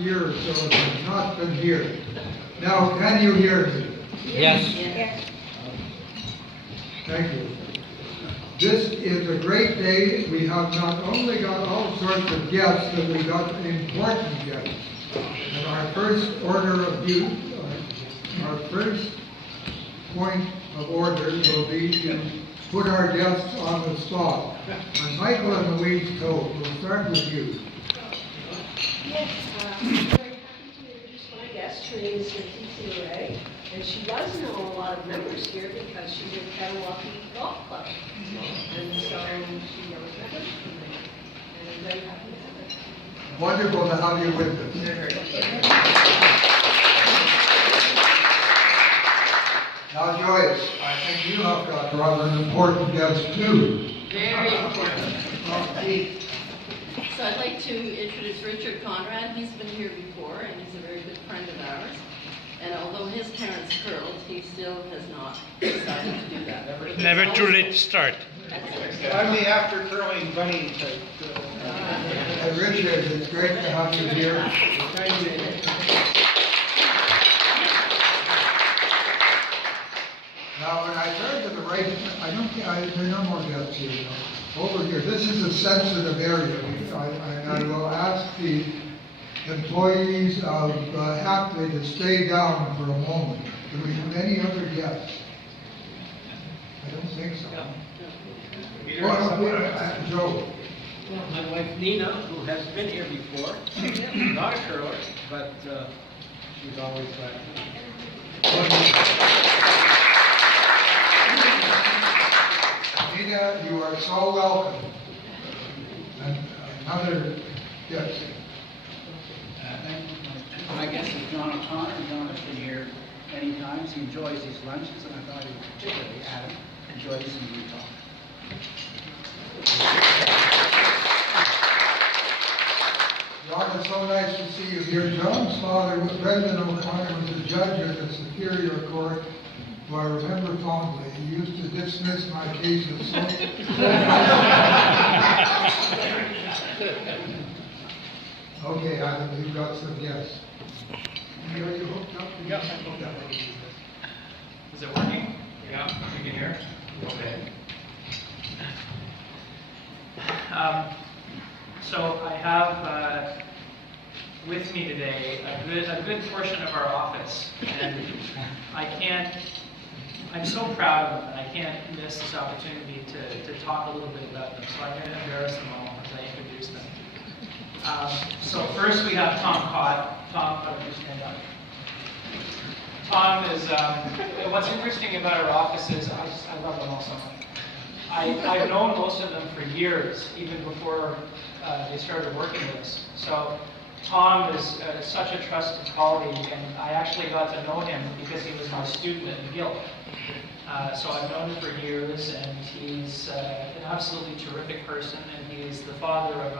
year or so has not been here. Now, can you hear me? Yes. Yes. Thank you. This is a great day. We have not only got all sorts of guests, but we got important guests. And our first order of use, our first point of order will be to put our guests on the spot. And Michael and Louise Toad, we'll start with you. Yes, I'm very happy to introduce my guest. Her name is Leticia Ray, and she does know a lot of members here because she's in Kanawaki Golf Club. And so she knows members, and I'm very happy to have her. Wonderful to have you with us. Now, Joyce, I think you have got rather an important guest too. Very important. So I'd like to introduce Richard Conrad. He's been here before, and he's a very good friend of ours. And although his parents curled, he still has not decided to do that. Never too late to start. I'm the after curling bunny type. Richard, it's great to have you here. Now, when I turn to the right, there are no more guests here. No. Over here, this is a sensitive area. I will ask the employees of Hackley to stay down for a moment. Do we have any other guests? I don't think so. Joe. My wife Nina, who has been here before, not a curler, but she's always glad. Nina, you are so welcome. And another, yes. My guest is John O'Connor. John has been here many times. He enjoys these lunches, and I thought he would particularly Adam enjoy listening to you talk. John, it's so nice to see you here. John's father, Brendan O'Connor, was a judge at the Superior Court, who I remember fondly. He used to dismiss my cases. Okay, Adam, you've got some guests. Are you hooked up? Yep. Okay. Is it working? Yeah, you can hear? Okay. So I have with me today a good portion of our office, and I'm so proud of them, and I can't miss this opportunity to talk a little bit about them, so I'm going to embarrass them all as I introduce them. So first we have Tom Cott. Tom, how would you stand up? Tom is, what's interesting about our office is, I love them all so much. I've known most of them for years, even before they started working with us. So Tom is such a trusted colleague, and I actually got to know him because he was my student at McGill. So I've known him for years, and he's an absolutely terrific person, and he's the father of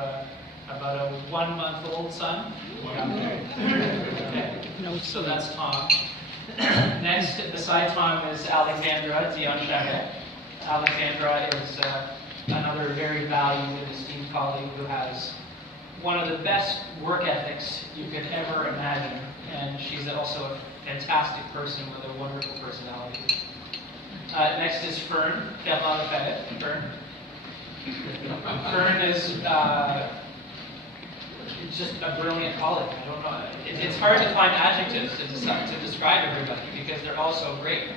about a 1-month-old son. Okay. So that's Tom. Next, beside Tom is Alexandra Dion-Chavet. Alexandra is another very valued and esteemed colleague who has one of the best work ethics you could ever imagine, and she's also a fantastic person with a wonderful personality. Next is Fern Lafayette. Fern is just a brilliant colleague. I don't know. It's hard to find adjectives to describe everybody because they're all so great.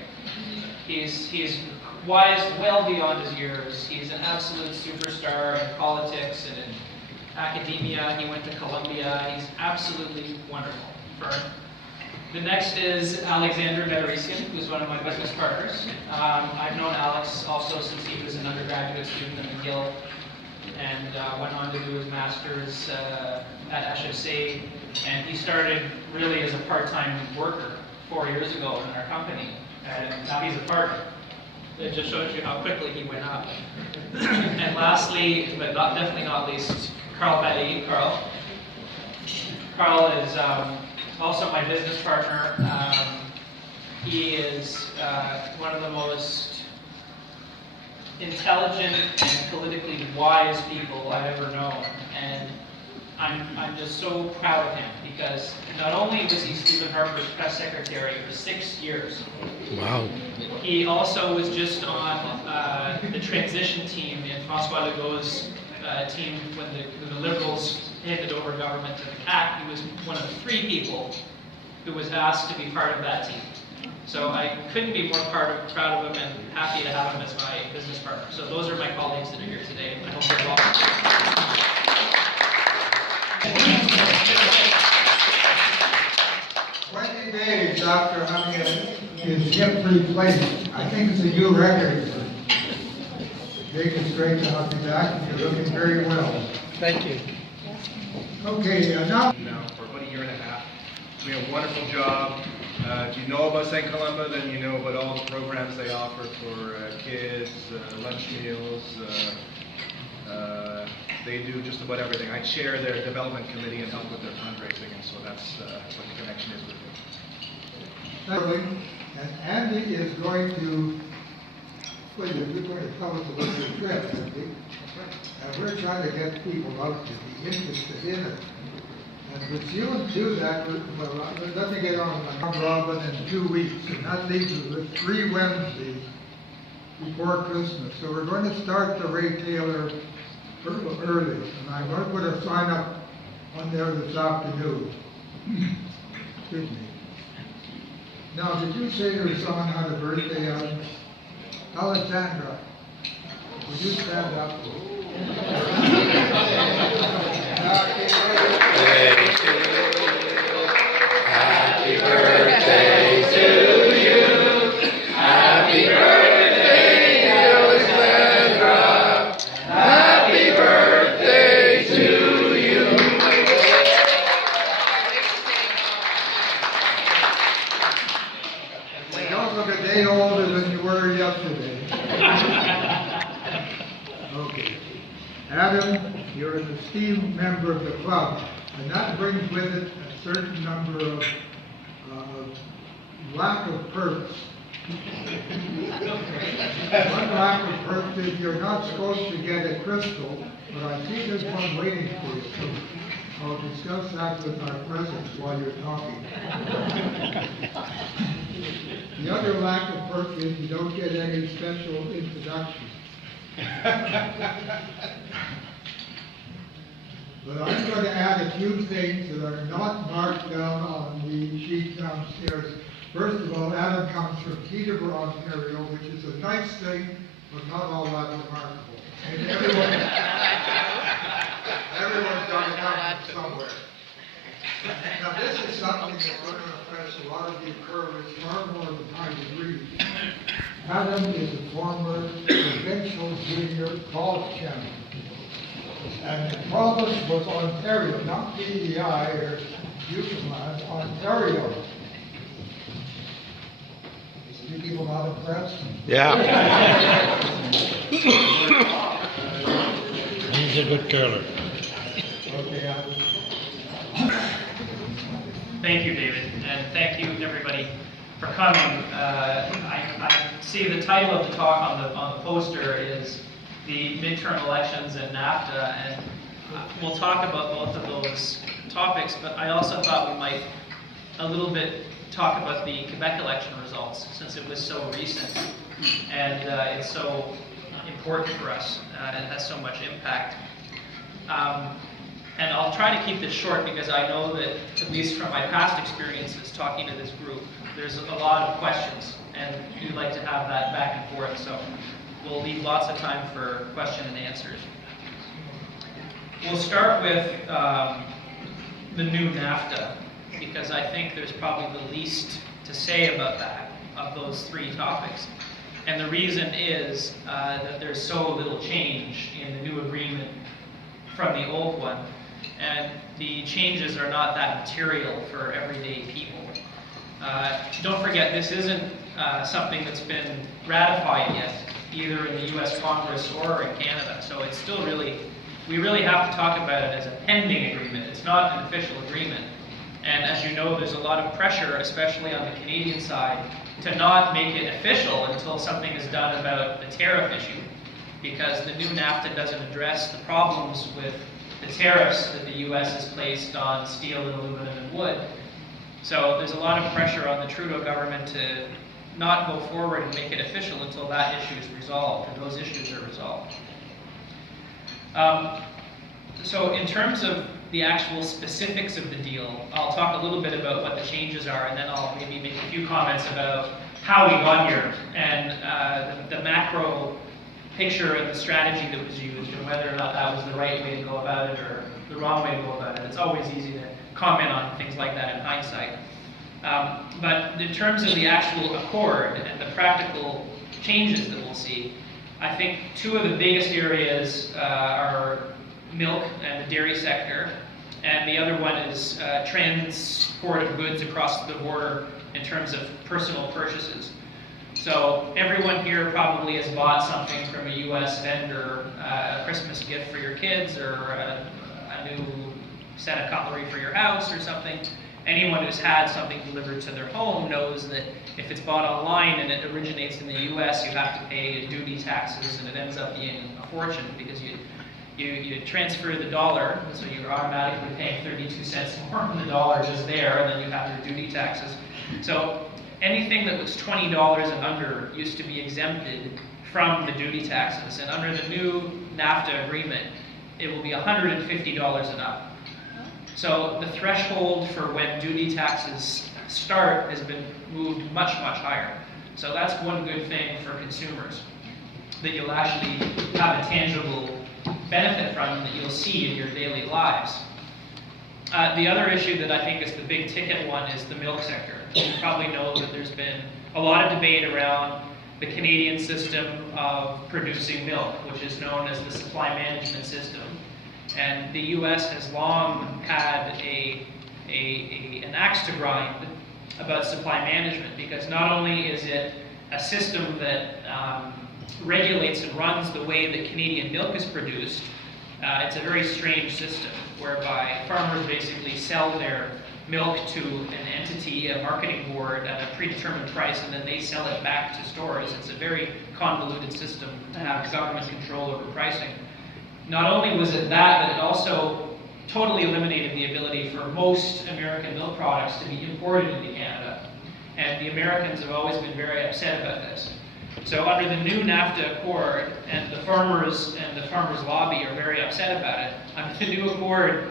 He's wise well beyond his years. He's an absolute superstar in politics and in academia. He went to Columbia. He's absolutely wonderful. Fern. The next is Alexander Bedrosian, who's one of my business partners. I've known Alex also since he was an undergraduate student at McGill, and went on to do his master's at HFC, and he started really as a part-time worker 4 years ago in our company, and now he's a partner. It just shows you how quickly he went up. And lastly, but definitely not least, Carl Betty. Carl is also my business partner. He is one of the most intelligent and politically wise people I've ever known. And I'm just so proud of him because not only was he Stephen Harper's press secretary for 6 years, Wow. he also was just on the transition team in François Legault's team when the Liberals handed over government to the CAC. He was one of 3 people who was asked to be part of that team. So I couldn't be more proud of him and happy to have him as my business partner. So those are my colleagues that are here today. I hope they're welcome. 20 days after having his hip replaced, I think it's a new record. Jake, it's great to have you back, and you're looking very well. Thank you. Okay, Now now. for about a year and a half. We have a wonderful job. If you know about St. Columba, then you know about all the programs they offer for kids, lunch meals. They do just about everything. I chair their development committee and help with their fundraising, and so that's what the connection is with them. And Andy is going to, well, you're going to tell us about your trip, Andy. And we're trying to get people out to be interested in it. And with you do that, well, let me get on round robin in 2 weeks, and that leaves us with 3 Wednesdays before Christmas. So we're going to start the Ray Taylor early, and I'm going to put a sign up on there this afternoon. Excuse me. Now, did you say there was someone had a birthday on Alexandra? Would you stand up? Happy birthday to you. Happy birthday, Alexandra. Happy birthday to you. You don't look a day older than you were yesterday. Okay. Adam, you're an esteemed member of the club, and that brings with it a certain number of lack of perks. One lack of perks is you're not supposed to get a crystal, but I think there's one waiting for you. So I'll discuss that with our president while you're talking. The other lack of perk is you don't get any special introduction. But I'm going to add a few things that are not marked down on the sheet downstairs. First of all, Adam comes from Peterborough, Ontario, which is a nice thing, but not all that remarkable. And everyone's got to come from somewhere. Now, this is something that's going to impress a lot of you curlers far more than I would read. Adam is a former provincial junior golf champion. And the province was Ontario, not PEI or Newfoundland, Ontario. Is you people not impressed? Yeah. He's a good curler. Okay, Adam. Thank you, David, and thank you, everybody, for coming. I see the title of the talk on the poster is the midterm elections and NAFTA, and we'll talk about both of those topics, but I also thought we might a little bit talk about the Quebec election results, since it was so recent, and it's so important for us, and has so much impact. And I'll try to keep this short because I know that, at least from my past experiences talking to this group, there's a lot of questions, and we'd like to have that back and forth, so we'll leave lots of time for question and answers. We'll start with the new NAFTA, because I think there's probably the least to say about that, of those 3 topics. And the reason is that there's so little change in the new agreement from the old one, and the changes are not that material for everyday people. Don't forget, this isn't something that's been ratified yet, either in the US Congress or in Canada, so it's still really, we really have to talk about it as a pending agreement. It's not an official agreement. And as you know, there's a lot of pressure, especially on the Canadian side, to not make it official until something is done about the tariff issue, because the new NAFTA doesn't address the problems with the tariffs that the U.S. has placed on steel and aluminum and wood. So there's a lot of pressure on the Trudeau government to not go forward and make it official until that issue is resolved, or those issues are resolved. So in terms of the actual specifics of the deal, I'll talk a little bit about what the changes are, and then I'll maybe make a few comments about how we got here, and the macro picture and the strategy that was used, and whether or not that was the right way to go about it or the wrong way to go about it. It's always easy to comment on things like that in hindsight. But in terms of the actual accord and the practical changes that we'll see, I think two of the biggest areas are milk and the dairy sector, and the other one is transport of goods across the border in terms of personal purchases. So everyone here probably has bought something from a U.S. vendor, a Christmas gift for your kids, or a new set of cutlery for your house or something. Anyone who's had something delivered to their home knows that if it's bought online and it originates in the U.S., you have to pay duty taxes, and it ends up being a fortune because you transfer the dollar, so you're automatically paying 32 cents more on the dollar just there, and then you have your duty taxes. So anything that was $20 and under used to be exempted from the duty taxes, and under the new NAFTA agreement, it will be $150 and up. So the threshold for when duty taxes start has been moved much, much higher. So that's one good thing for consumers, that you'll actually have a tangible benefit from that you'll see in your daily lives. The other issue that I think is the big ticket one is the milk sector. You probably know that there's been a lot of debate around the Canadian system of producing milk, which is known as the supply management system. And the U.S. has long had an axe to grind about supply management, because not only is it a system that regulates and runs the way that Canadian milk is produced, it's a very strange system whereby farmers basically sell their milk to an entity, a marketing board, at a predetermined price, and then they sell it back to stores. It's a very convoluted system to have government control over pricing. Not only was it that, but it also totally eliminated the ability for most American milk products to be imported into Canada. And the Americans have always been very upset about this. So under the new NAFTA accord, and the farmers lobby are very upset about it, under the new accord,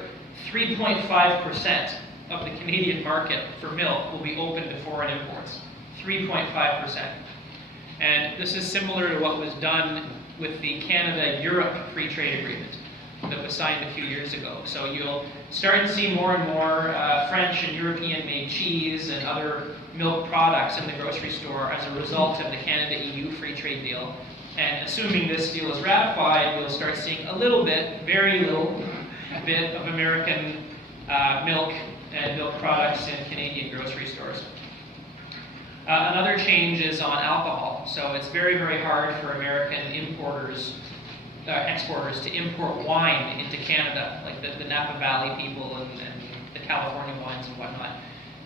3.5% of the Canadian market for milk will be open to foreign imports. 3.5%. And this is similar to what was done with the Canada-Europe Free Trade Agreement that was signed a few years ago. So you'll start to see more and more French and European-made cheese and other milk products in the grocery store as a result of the Canada-EU Free Trade Deal. And assuming this deal is ratified, you'll start seeing a little bit, very little bit of American milk and milk products in Canadian grocery stores. Another change is on alcohol. So it's very, very hard for American exporters to import wine into Canada, like the Napa Valley people and the California wines and whatnot.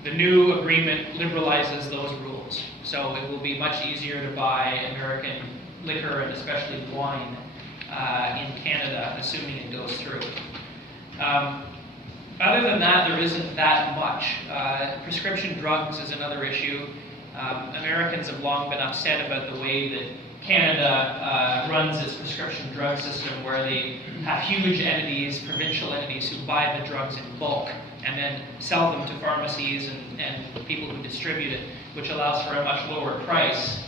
The new agreement liberalizes those rules. So it will be much easier to buy American liquor, and especially wine, in Canada, assuming it goes through. Other than that, there isn't that much. Prescription drugs is another issue. Americans have long been upset about the way that Canada runs its prescription drug system, where they have huge entities, provincial entities, who buy the drugs in bulk and then sell them to pharmacies and people who distribute it, which allows for a much lower price.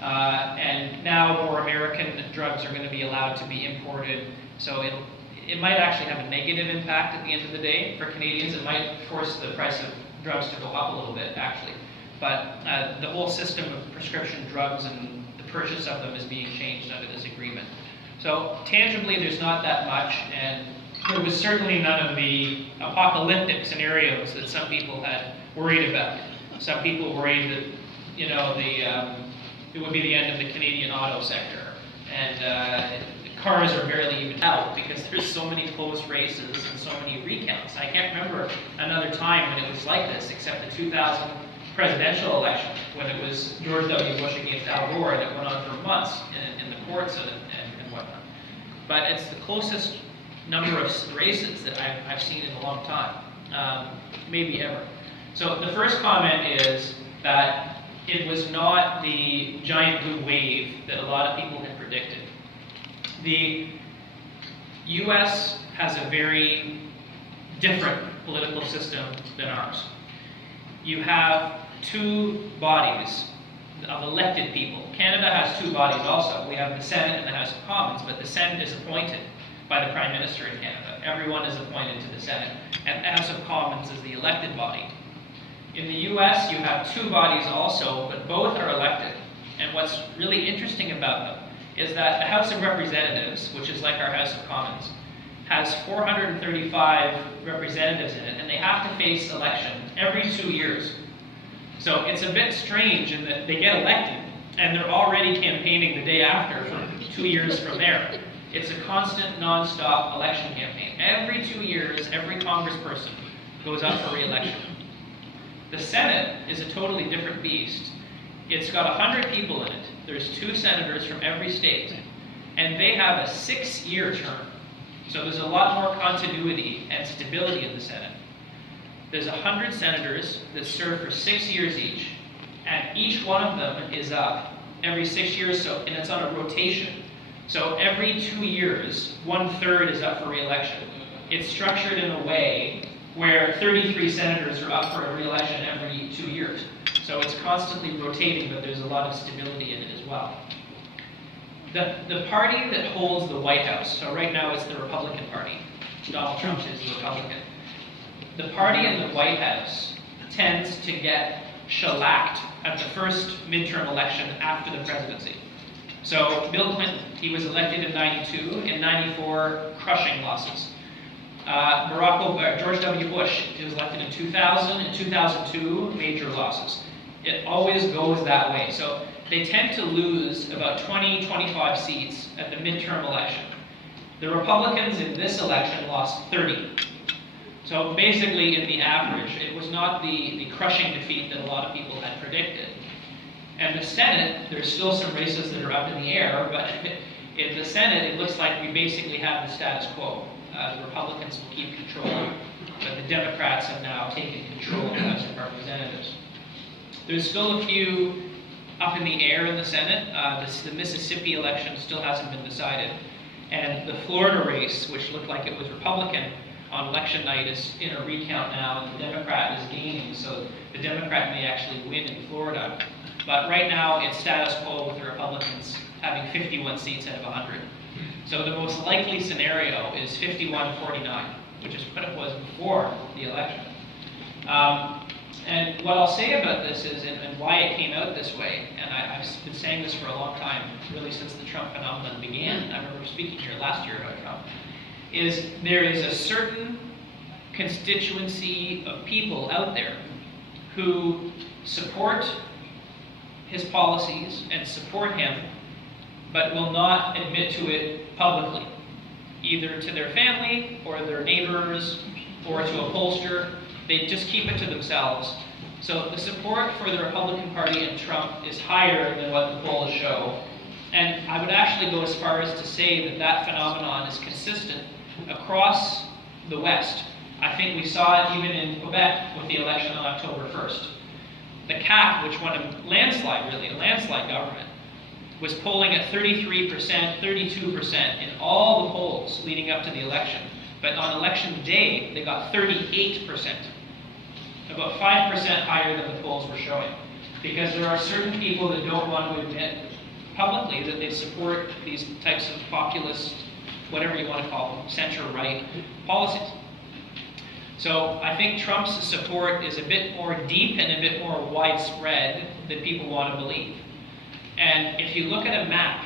And now more American drugs are going to be allowed to be imported, so it might actually have a negative impact at the end of the day for Canadians. It might force the price of drugs to go up a little bit, actually. But the whole system of prescription drugs and the purchase of them is being changed under this agreement. So tangibly, there's not that much, and there was certainly none of the apocalyptic scenarios that some people had worried about. Some people worried that, you know, it would be the end of the Canadian auto sector, and cars are barely even out because there's so many close races and so many recounts. I can't remember another time when it was like this, except the 2000 presidential election, when it was George W. Bush against Al Gore, and it went on for months in the courts and whatnot. But it's the closest number of races that I've seen in a long time, maybe ever. So the first comment is that it was not the giant blue wave that a lot of people had predicted. The US has a very different political system than ours. You have two bodies of elected people. Canada has two bodies also. We have the Senate and the House of Commons, but the Senate is appointed by the Prime Minister in Canada. Everyone is appointed to the Senate. And the House of Commons is the elected body. In the US, you have two bodies also, but both are elected. And what's really interesting about them is that the House of Representatives, which is like our House of Commons, has 435 representatives in it, and they have to face election every 2 years. So it's a bit strange in that they get elected, and they're already campaigning the day after for 2 years from there. It's a constant, non-stop election campaign. Every 2 years, every congressperson goes up for re-election. The Senate is a totally different beast. It's got 100 people in it. There's 2 senators from every state, and they have a 6-year term. So there's a lot more continuity and stability in the Senate. There's 100 senators that serve for 6 years each, and each one of them is up every 6 years, and it's on a rotation. So every 2 years, 1/3 is up for re-election. It's structured in a way where 33 senators are up for a re-election every 2 years. So it's constantly rotating, but there's a lot of stability in it as well. The party that holds the White House, so right now it's the Republican Party. Donald Trump is the Republican. The party in the White House tends to get shellacked at the first midterm election after the presidency. So Bill Clinton, he was elected in 92, in 94, crushing losses. George W. Bush, he was elected in 2000, in 2002, major losses. It always goes that way. So they tend to lose about 20, 25 seats at the midterm election. The Republicans in this election lost 30. So basically, in the average, it was not the crushing defeat that a lot of people had predicted. And the Senate, there's still some races that are up in the air, but in the Senate, it looks like we basically have the status quo. The Republicans will keep control, but the Democrats have now taken control of the House of Representatives. There's still a few up in the air in the Senate. The Mississippi election still hasn't been decided. And the Florida race, which looked like it was Republican on election night, is in a recount now, and the Democrat is gaining, so the Democrat may actually win in Florida. But right now, it's status quo with the Republicans having 51 seats out of 100. So the most likely scenario is 51-49, which is what it was before the election. And what I'll say about this is, and why it came out this way, and I've been saying this for a long time, really since the Trump phenomenon began. I remember speaking here last year about Trump, is there is a certain constituency of people out there who support his policies and support him, but will not admit to it publicly, either to their family or their neighbors or to a pollster. They just keep it to themselves. So the support for the Republican Party and Trump is higher than what the polls show. And I would actually go as far as to say that that phenomenon is consistent across the West. I think we saw it even in Quebec with the election on October 1st. The CAQ, which won a landslide government, was polling at 33%, 32% in all the polls leading up to the election. But on election day, they got 38%, about 5% higher than the polls were showing. Because there are certain people that don't want to admit publicly that they support these types of populist, whatever you want to call them, center-right policies. So I think Trump's support is a bit more deep and a bit more widespread than people want to believe. And if you look at a map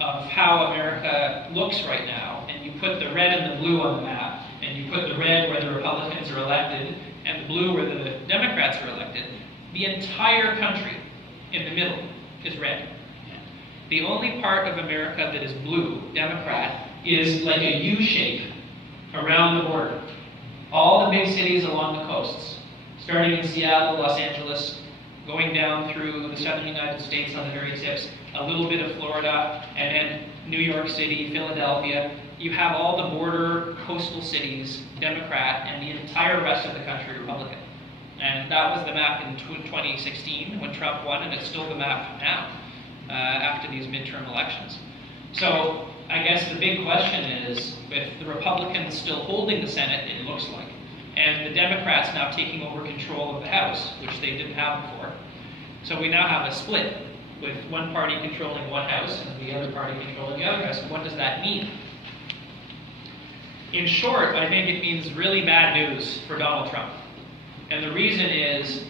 of how America looks right now, and you put the red and the blue on the map, and you put the red where the Republicans are elected, and the blue where the Democrats are elected, the entire country in the middle is red. The only part of America that is blue, Democrat, is like a U shape around the border. All the big cities along the coasts, starting in Seattle, Los Angeles, going down through the southern United States on the very tips, a little bit of Florida, and then New York City, Philadelphia. you have all the border coastal cities Democrat and the entire rest of the country Republican. And that was the map in 2016 when Trump won, and it's still the map now after these midterm elections. So I guess the big question is, with the Republicans still holding the Senate, it looks like, and the Democrats now taking over control of the House, which they didn't have before. So we now have a split, with one party controlling one House and the other party controlling the other House. And what does that mean? In short, I think it means really bad news for Donald Trump. And the reason is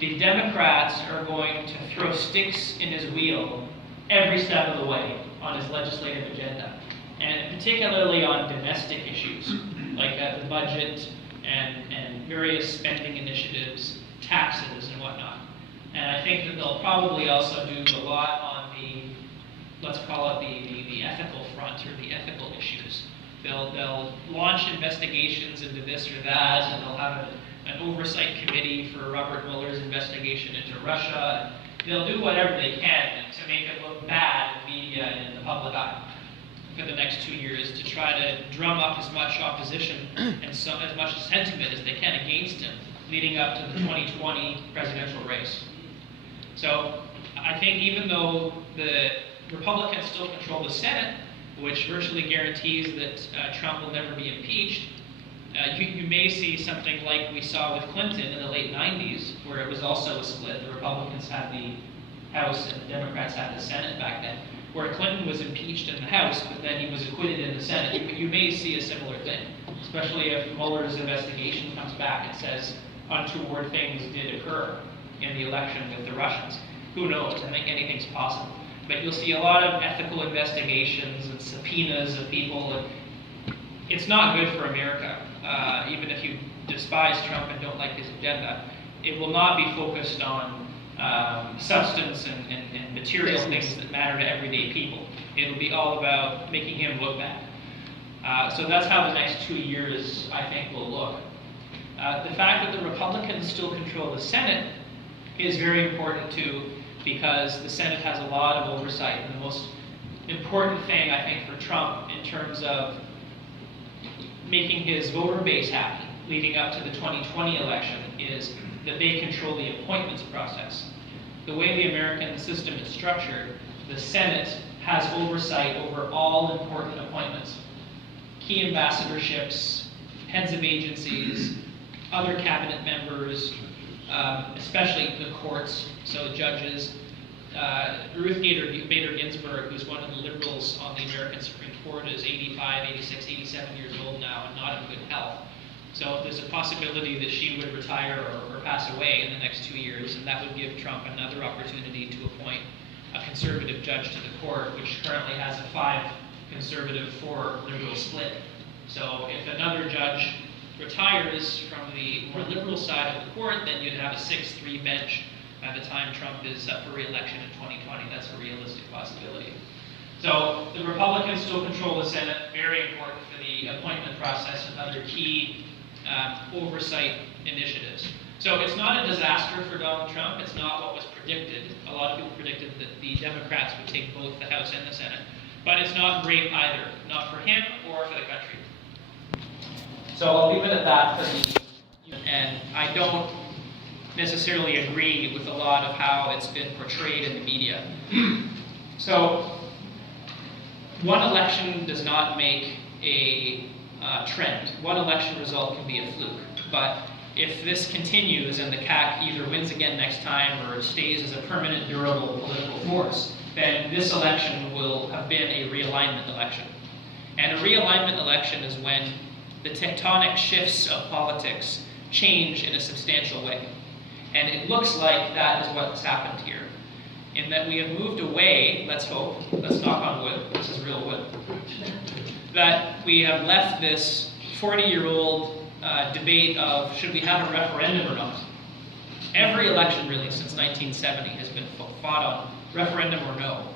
the Democrats are going to throw sticks in his wheel every step of the way on his legislative agenda, and particularly on domestic issues like the budget and various spending initiatives, taxes and whatnot. And I think that they'll probably also do a lot on the, let's call it the ethical front, or the ethical issues. They'll launch investigations into this or that, and they'll have an oversight committee for Robert Mueller's investigation into Russia. They'll do whatever they can to make it look bad in media and in the public eye for the next 2 years, to try to drum up as much opposition and as much sentiment as they can against him leading up to the 2020 presidential race. So I think even though the Republicans still control the Senate, which virtually guarantees that Trump will never be impeached, you may see something like we saw with Clinton in the late 90s, where it was also a split. The Republicans had the House and the Democrats had the Senate back then, where Clinton was impeached in the House, but then he was acquitted in the Senate. You may see a similar thing, especially if Mueller's investigation comes back and says untoward things did occur in the election with the Russians. Who knows? I think anything's possible. But you'll see a lot of ethical investigations and subpoenas of people. And it's not good for America. Even if you despise Trump and don't like his agenda, it will not be focused on substance and material things that matter to everyday people. It'll be all about making him look bad. So that's how the next 2 years, I think, will look. The fact that the Republicans still control the Senate is very important too, because the Senate has a lot of oversight. And the most important thing, I think, for Trump in terms of making his voter base happy leading up to the 2020 election is that they control the appointments process. The way the American system is structured, the Senate has oversight over all important appointments. Key ambassadorships, heads of agencies, other cabinet members, especially the courts, so judges. Ruth Bader Ginsburg, who's one of the liberals on the American Supreme Court, is 85, 86, 87 years old now and not in good health. So there's a possibility that she would retire or pass away in the next 2 years, and that would give Trump another opportunity to appoint a conservative judge to the court, which currently has a 5 conservative, 4 liberal split. So if another judge retires from the more liberal side of the court, then you'd have a 6-3 bench by the time Trump is up for re-election in 2020. That's a realistic possibility. So the Republicans still control the Senate, very important for the appointment process and other key oversight initiatives. So it's not a disaster for Donald Trump. It's not what was predicted. A lot of people predicted that the Democrats would take both the House and the Senate. But it's not great either, not for him or for the country. So I'll leave it at that for the, and I don't necessarily agree with a lot of how it's been portrayed in the media. So one election does not make a trend. One election result can be a fluke. But if this continues and the CAC either wins again next time or stays as a permanent, durable political force, then this election will have been a realignment election. And a realignment election is when the tectonic shifts of politics change in a substantial way. And it looks like that is what's happened here. In that we have moved away, let's hope, let's knock on wood, this is real wood, that we have left this 40-year-old debate of should we have a referendum or not. Every election really since 1970 has been fought on referendum or no.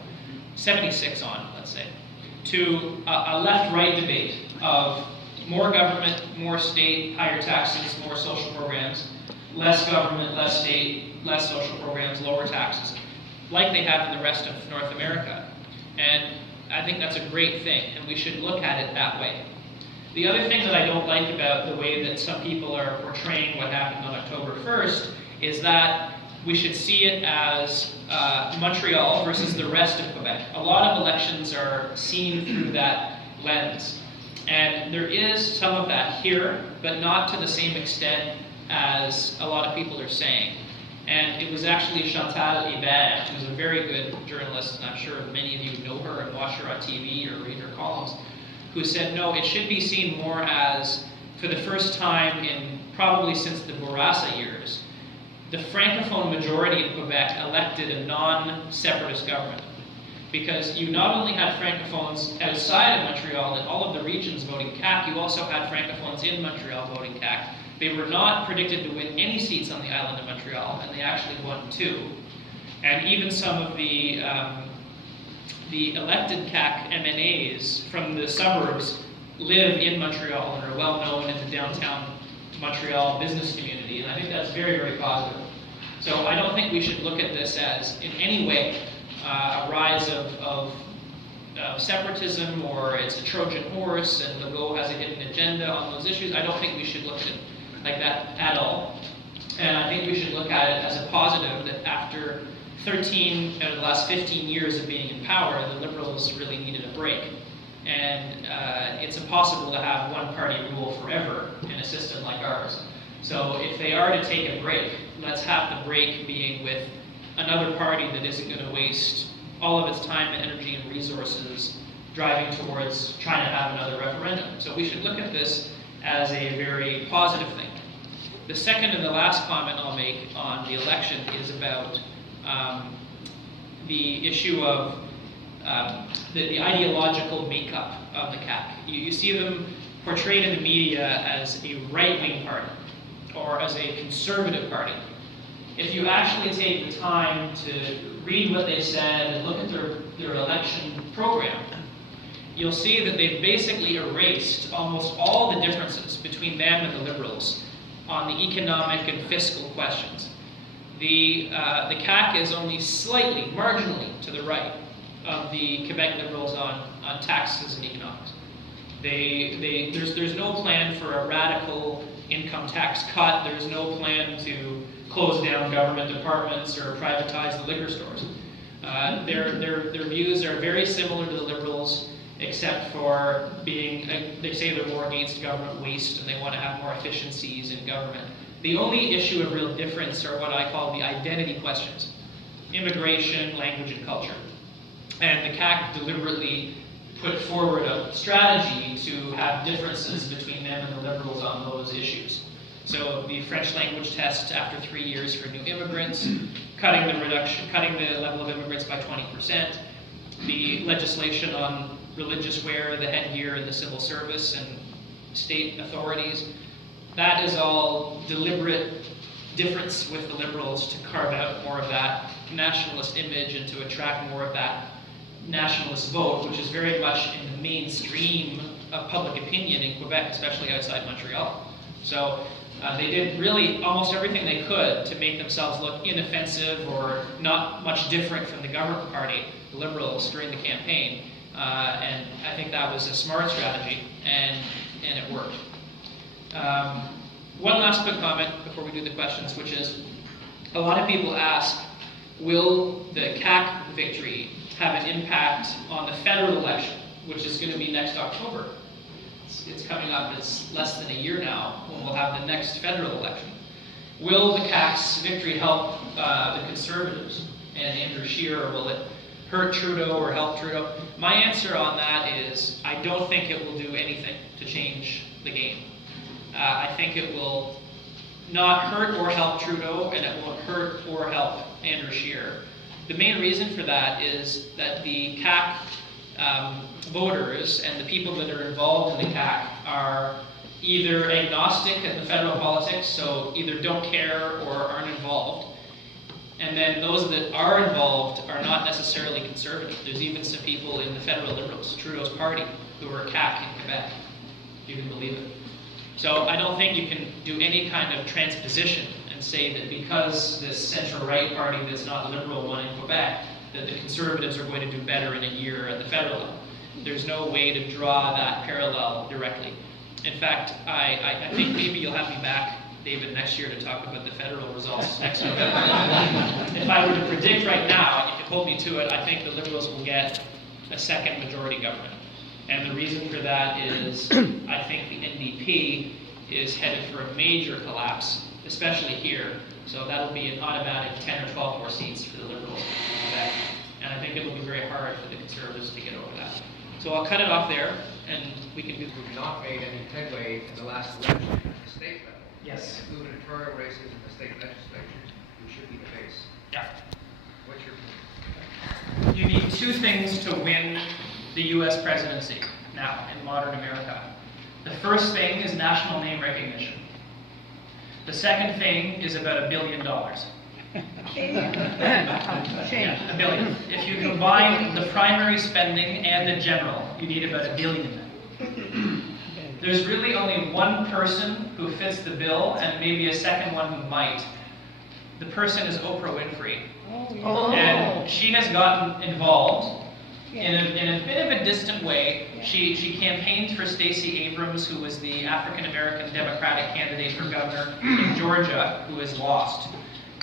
76 on, let's say. To a left-right debate of more government, more state, higher taxes, more social programs, less government, less state, less social programs, lower taxes, like they have in the rest of North America. And I think that's a great thing, and we should look at it that way. The other thing that I don't like about the way that some people are portraying what happened on October 1st is that we should see it as Montreal versus the rest of Quebec. A lot of elections are seen through that lens. And there is some of that here, but not to the same extent as a lot of people are saying. And it was actually Chantal Hébert, who's a very good journalist, and I'm sure many of you know her and watch her on TV or read her columns, who said, no, it should be seen more as, for the first time in probably since the Bourassa years, the Francophone majority in Quebec elected a non-separatist government. Because you not only had Francophones outside of Montreal in all of the regions voting CAQ, you also had Francophones in Montreal voting CAQ. They were not predicted to win any seats on the island of Montreal, and they actually won 2. And even some of the elected CAQ MNAs from the suburbs live in Montreal and are well known in the downtown Montreal business community, and I think that's very, very positive. So I don't think we should look at this as, in any way, a rise of separatism, or it's a Trojan horse and Legault has a hidden agenda on those issues. I don't think we should look at it like that at all. And I think we should look at it as a positive that after 13 out of the last 15 years of being in power, the Liberals really needed a break. And it's impossible to have one-party rule forever in a system like ours. So if they are to take a break, let's have the break being with another party that isn't going to waste all of its time and energy and resources driving towards trying to have another referendum. So we should look at this as a very positive thing. The second and the last comment I'll make on the election is about the issue of the ideological makeup of the CAQ. You see them portrayed in the media as a right-wing party or as a conservative party. If you actually take the time to read what they said and look at their election program, you'll see that they've basically erased almost all the differences between them and the Liberals on the economic and fiscal questions. The CAQ is only slightly, marginally to the right of the Quebec Liberals on taxes and economics. There's no plan for a radical income tax cut. There's no plan to close down government departments or privatize the liquor stores. Their views are very similar to the Liberals, except for being, they say they're more against government waste and they want to have more efficiencies in government. The only issue of real difference are what I call the identity questions: immigration, language, and culture. And the CAQ deliberately put forward a strategy to have differences between them and the Liberals on those issues. So the French language test after 3 years for new immigrants, cutting the level of immigrants by 20%, the legislation on religious wear, the headgear in the civil service and state authorities. That is all deliberate difference with the Liberals to carve out more of that nationalist image and to attract more of that nationalist vote, which is very much in the mainstream of public opinion in Quebec, especially outside Montreal. So they did really almost everything they could to make themselves look inoffensive or not much different from the government party, the Liberals, during the campaign. And I think that was a smart strategy, and it worked. One last quick comment before we do the questions, which is, a lot of people ask, will the CAQ victory have an impact on the federal election, which is going to be next October? It's coming up, it's less than a year now when we'll have the next federal election. Will the CAQ's victory help the Conservatives and Andrew Scheer, or will it hurt Trudeau or help Trudeau? My answer on that is, I don't think it will do anything to change the game. I think it will not hurt or help Trudeau, and it won't hurt or help Andrew Scheer. The main reason for that is that the CAQ voters and the people that are involved in the CAQ are either agnostic in the federal politics, so either don't care or aren't involved. And then those that are involved are not necessarily conservative. There's even some people in the federal Liberals, Trudeau's party, who are CAQ in Quebec, if you can believe it. So I don't think you can do any kind of transposition and say that because this centre-right party that's not Liberal won in Quebec, that the Conservatives are going to do better in a year at the federal level. There's no way to draw that parallel directly. In fact, I think maybe you'll have me back, David, next year to talk about the federal results next November. If I were to predict right now, and you can hold me to it, I think the Liberals will get a second majority government. And the reason for that is I think the NDP is headed for a major collapse, especially here. So that'll be an automatic 10 or 12 more seats for the Liberals in Quebec. And I think it will be very hard for the Conservatives to get over that. So I'll cut it off there, and we can do. We've not made any headway in the last election at the state level. Yes. The gubernatorial races in the state legislature, we should be the base. Yeah. What's your opinion? You need two things to win the U.S. presidency now in modern America. The first thing is national name recognition. The second thing is about $1 billion. $1 billion. If you combine the primary spending and the general, you need about $1 billion. There's really only one person who fits the bill, and maybe a second one who might. The person is Oprah Winfrey. And she has gotten involved in a bit of a distant way. She campaigned for Stacey Abrams, who was the African-American Democratic candidate for governor in Georgia, who has lost.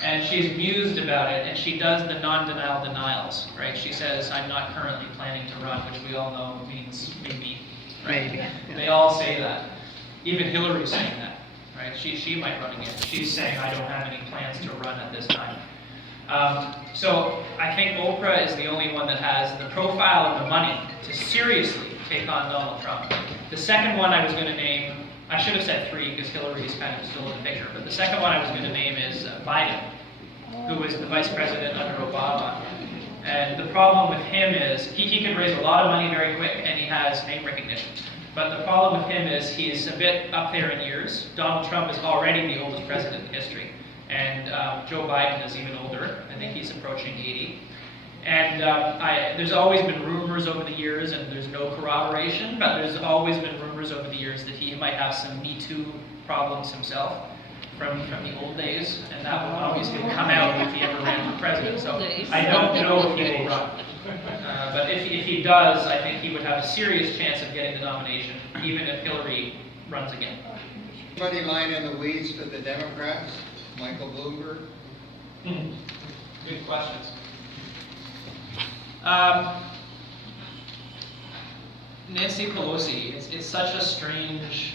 And she's mused about it, and she does the non-denial denials, right? She says, I'm not currently planning to run, which we all know means maybe. Right? Maybe. They all say that. Even Hillary's saying that, right? She might run again. She's saying, I don't have any plans to run at this time. So I think Oprah is the only one that has the profile and the money to seriously take on Donald Trump. The second one I was going to name, I should have said three because Hillary is kind of still in the picture, but the second one I was going to name is Biden, who was the vice president under Obama. And the problem with him is he can raise a lot of money very quick, and he has name recognition. But the problem with him is he's a bit up there in years. Donald Trump is already the oldest president in history. And Joe Biden is even older. I think he's approaching 80. And there's always been rumors over the years, and there's no corroboration, but there's always been rumors over the years that he might have some Me Too problems himself from the old days, and that will obviously come out if he ever ran for president. So I don't know if he will run. But if he does, I think he would have a serious chance of getting the nomination, even if Hillary runs again. Anybody lying in the weeds for the Democrats? Michael Bloomberg? Good questions. Nancy Pelosi, it's such a strange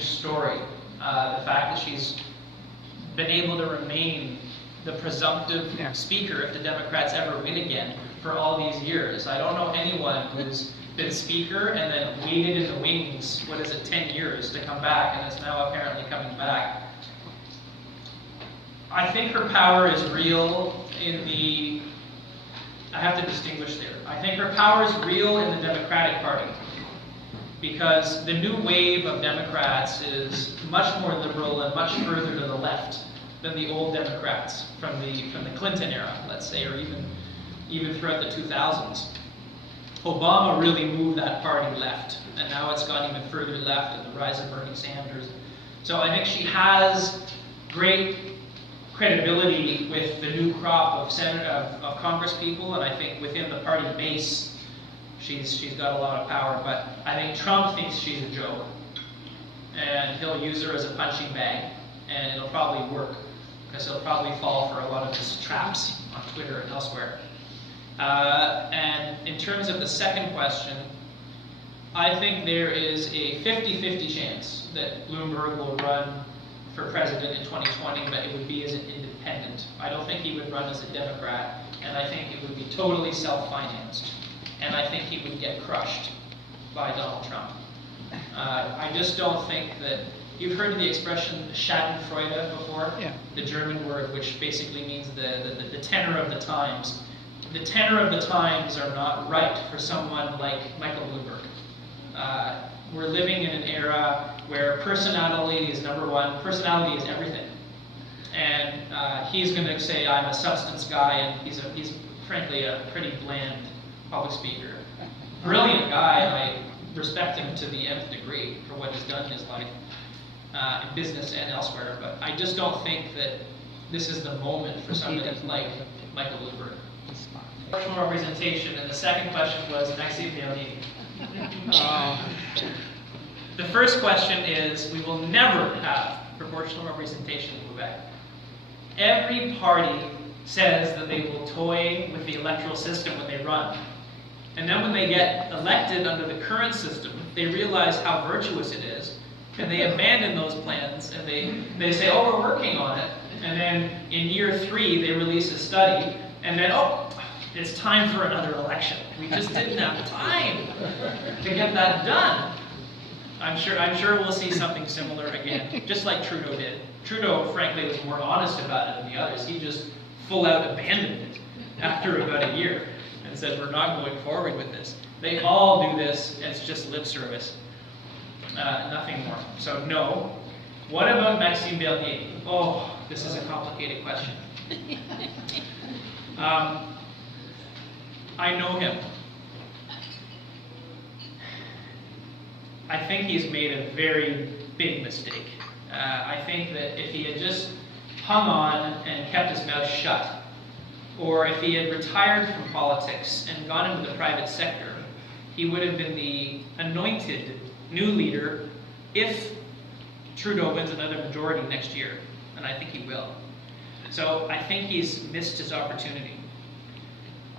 story. The fact that she's been able to remain the presumptive speaker if the Democrats ever win again for all these years. I don't know anyone who's been speaker and then waited in the wings, 10 years to come back, and is now apparently coming back. I think her power is real I have to distinguish there. I think her power is real in the Democratic Party, because the new wave of Democrats is much more liberal and much further to the left than the old Democrats from the Clinton era, let's say, or even throughout the 2000s. Obama really moved that party left, and now it's gone even further left in the rise of Bernie Sanders. So I think she has great credibility with the new crop of Congress people, and I think within the party base, she's got a lot of power. But I think Trump thinks she's a joke, and he'll use her as a punching bag, and it'll probably work, because he'll probably fall for a lot of his traps on Twitter and elsewhere. And in terms of the second question, I think there is a 50-50 chance that Bloomberg will run for president in 2020, but it would be as an independent. I don't think he would run as a Democrat, and I think it would be totally self-financed. And I think he would get crushed by Donald Trump. I just don't think that, you've heard of the expression Schadenfreude before? Yeah. The German word, which basically means the tenor of the times. The tenor of the times are not right for someone like Michael Bloomberg. We're living in an era where personality is number one. Personality is everything. And he's going to say, I'm a substance guy, and he's frankly a pretty bland public speaker. Brilliant guy, and I respect him to the nth degree for what he's done in his life, in business and elsewhere. But I just don't think that this is the moment for somebody like Michael Bloomberg. Proportional representation, and the second question was Maxime Bernier. The first question is, we will never have proportional representation in Quebec. Every party says that they will toy with the electoral system when they run. And then when they get elected under the current system, they realize how virtuous it is, and they abandon those plans, and they say, oh, we're working on it. And then in year 3, they release a study, and then, oh, it's time for another election. We just didn't have time to get that done. I'm sure we'll see something similar again, just like Trudeau did. Trudeau, frankly, was more honest about it than the others. He just full out abandoned it after about a year and said, we're not going forward with this. They all do this, it's just lip service. Nothing more. So no. What about Maxime Bernier? Oh, this is a complicated question. I know him. I think he's made a very big mistake. I think that if he had just hung on and kept his mouth shut, or if he had retired from politics and gone into the private sector, he would have been the anointed new leader if Trudeau wins another majority next year, and I think he will. So I think he's missed his opportunity.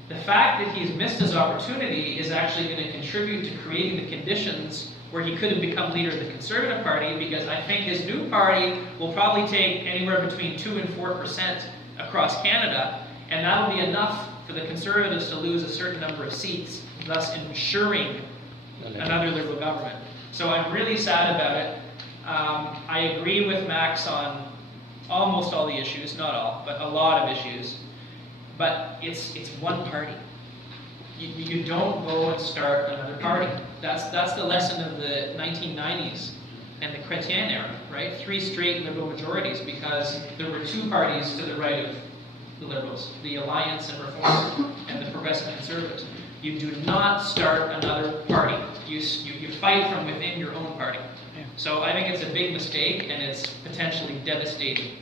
The fact that he's missed his opportunity is actually going to contribute to creating the conditions where he could have become leader of the Conservative Party, because I think his new party will probably take anywhere between 2 and 4% across Canada, and that'll be enough for the Conservatives to lose a certain number of seats, thus ensuring another Liberal government. So I'm really sad about it. I agree with Max on almost all the issues, not all, but a lot of issues. But it's one party. You don't go and start another party. That's the lesson of the 1990s and the Chrétien era, right? 3 straight Liberal majorities, because there were 2 parties to the right of the Liberals, the Alliance and Reform and the Progressive Conservatives. You do not start another party. You fight from within your own party. So I think it's a big mistake, and it's potentially devastating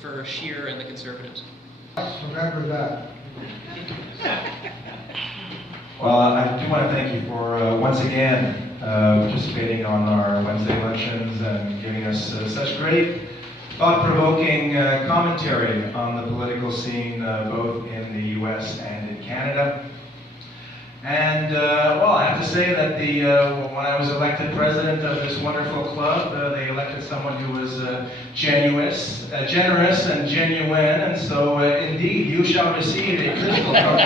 for Scheer and the Conservatives. Remember that. Well, I do want to thank you for once again participating on our Wednesday luncheons and giving us such great, thought-provoking commentary on the political scene, both in the U.S. and in Canada. And, well, I have to say that when I was elected president of this wonderful club, they elected someone who was generous and genuine, and so indeed you shall receive a crystal card.